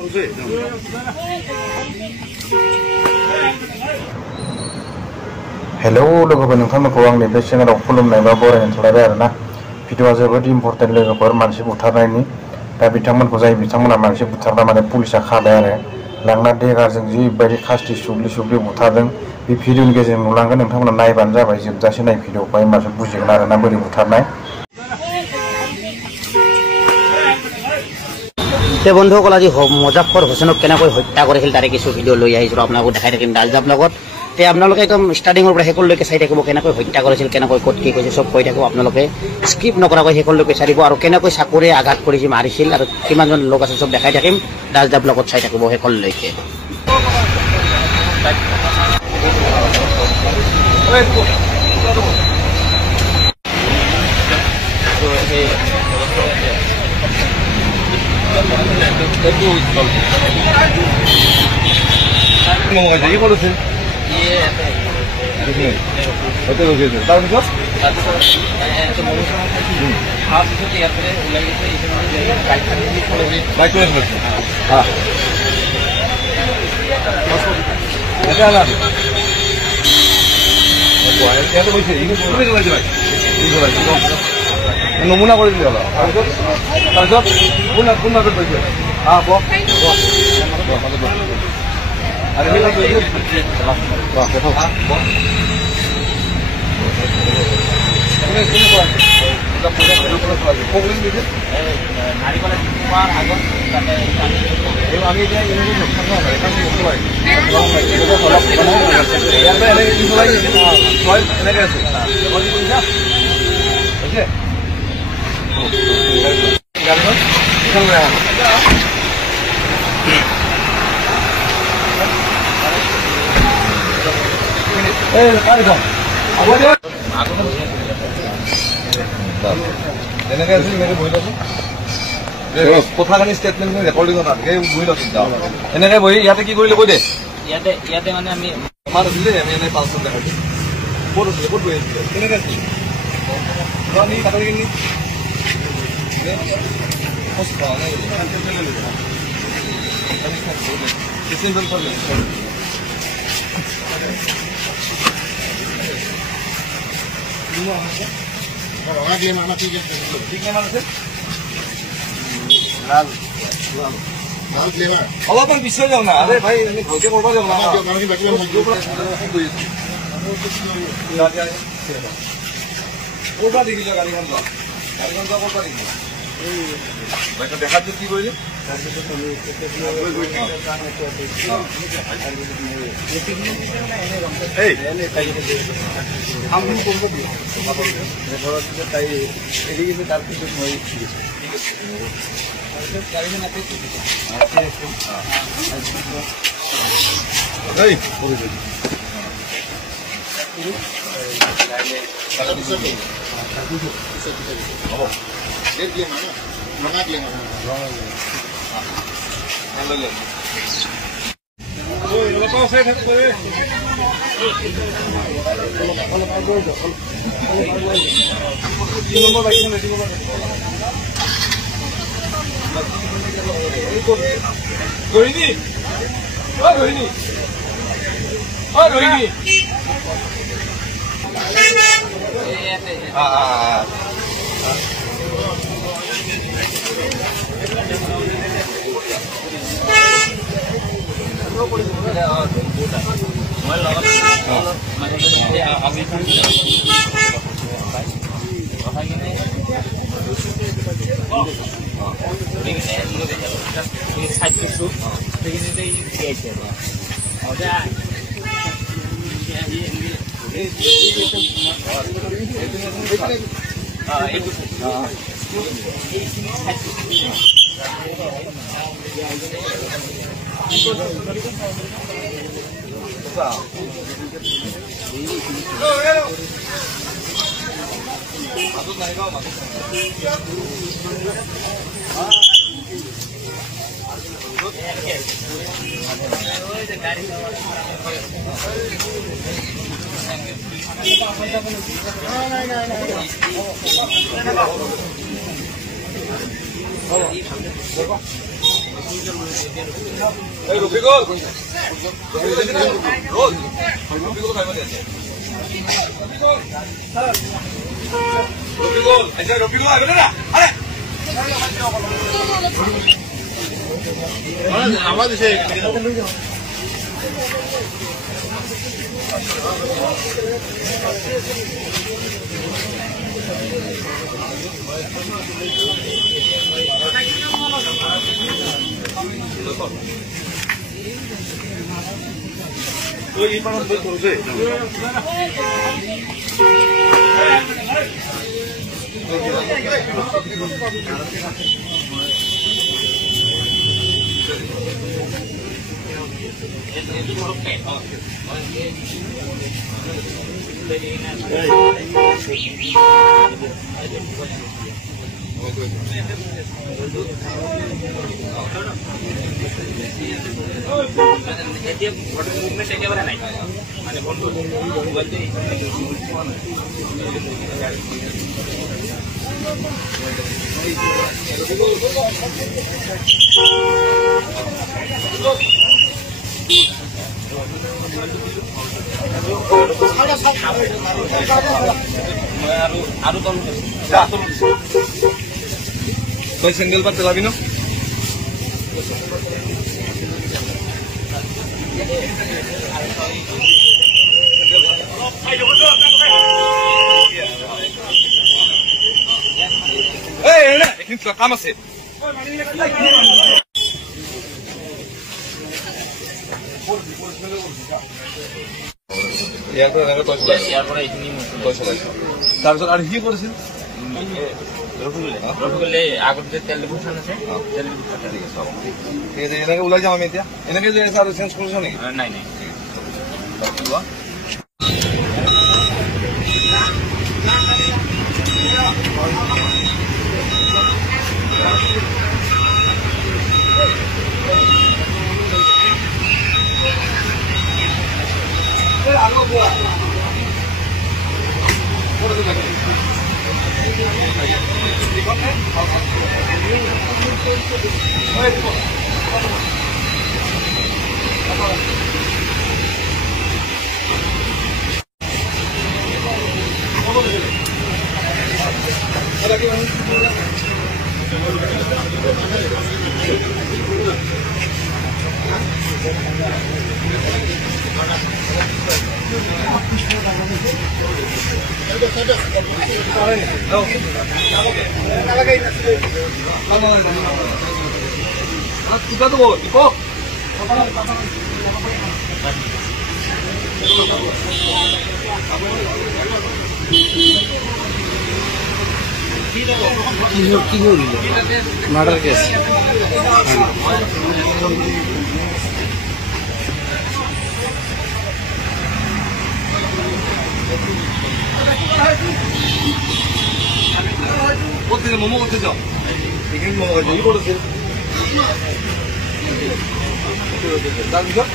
Hello लोगोफोर नोंथांमोनखौ आंनि बे चेनेलाव खुलुमनाय बा बरायनाय थाबाय आरोना भिडिअआ जोबोद इम्पर्टेन्ट लोगोफोर मानसि बुथारनायनि दा बिथांमोनखौ बिथांमोना मानसि बुथारना माने पुलिसा खाबाय आरो लांना देगारजों जिबायदि खास्ति सुग्लि बुथारदों बे भिडिअनि गेजेरजों नुलांगोन नोंथांमोना नायबानो जाबाय जोबजासे नाय भिडिअखौ होमबासो बुजिगोन आरोना बोरै बुथारनाय ते बंधुসকল আজি মুজাফফর হোসেনক কেনেকৈ হত্যা কৰিছিল তাৰে কিছু ভিডিঅ' লৈ আহিছোঁ আপোনালোকক দেখাই থাকিম দালজাপ লগত তে আপোনালোকে একদম ষ্টাৰ্টিঙৰ পৰা শেষলৈকে চাই থাকিব কেনেকৈ হত্যা কৰিছিল কেনেকৈ ক'ত কি কৈছে সব কৈ থাকিব আপোনালোকে স্কিপ নকৰাকৈ শেষলৈকে চাই থাকিব আৰু কেনেকৈ চাকুৰে আঘাত কৰিছিল মাৰিছিল আৰু কিমানজন লোক আছে সব দেখাই থাকিম দালজাপ লগত চাই থাকিব শেষলৈকে নমুনা করে দিলে হলো তারপর কোন ভাবে বলছে হ্যাঁ বক আরে মিলা কই বাহ দেখো কথাখিনি ষ্টেটমেণ্ট ৰেকৰ্ডিং এনেকে বহি ইয়াতে কি কৰিলে কৈ দে ইয়াতে মানে আমি আমাৰ আছিলে আমি এনে পালচত দেখাইছো ক'ত আছিলে ক'ত বহি আছিলে কেনেকে আছিলে অলপমান পিছুৱাই যাওঁ না আৰে ভাই আমি ভালকে কৰিব যাওঁ না ক'ৰপৰা দেখিলে গাড়ীখন যোৱা ক'ৰপৰা দেখিলে দেখাত কি কৰিলে তাই এৰি কিন্তু তাৰপিছত মই Rufigol. Rol. Rufigol খাইব দিয়া। Rufigol, আচ্ছা Rufigol আইব না? আরে। আওয়াজ দিছে। Oye, para nosotros, José. Kau single part terlalu no? Hey, ini kamu sih. ইয়াৰ পৰা এনেকৈ কৈছিল ইয়াৰ পৰা এইখিনি কৈছিল তাৰপিছত আৰু কি কৰিছিল ৰফিকুলে আগতে তেল ডিপুখন আছে তেল ডিপুখন ঠিক আছে এনেকৈ ওলাই যাম আমি এতিয়া এনেকৈ যে আৰু চেঞ্জ কৰিছ নেকি নাই নাই Kita tuh, Iko. Murder case. 어떻게 뭐 먹었죠? 이게 먹어가지고 이거를 나는가?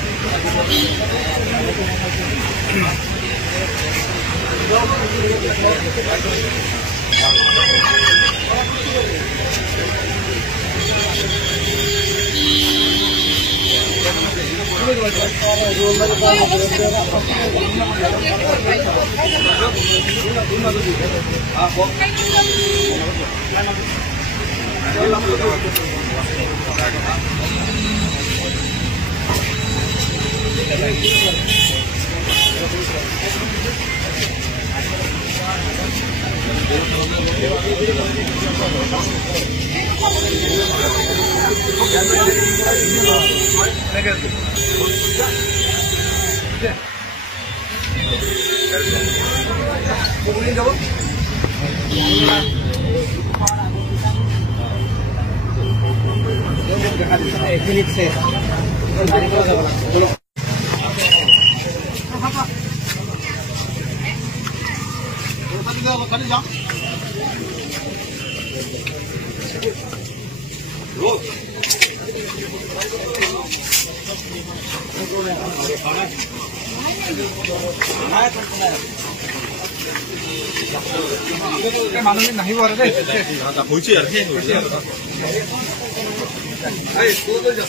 মানুহ নাহিব আৰু দেই হৈছে আৰু এই তোৰ লৈ যা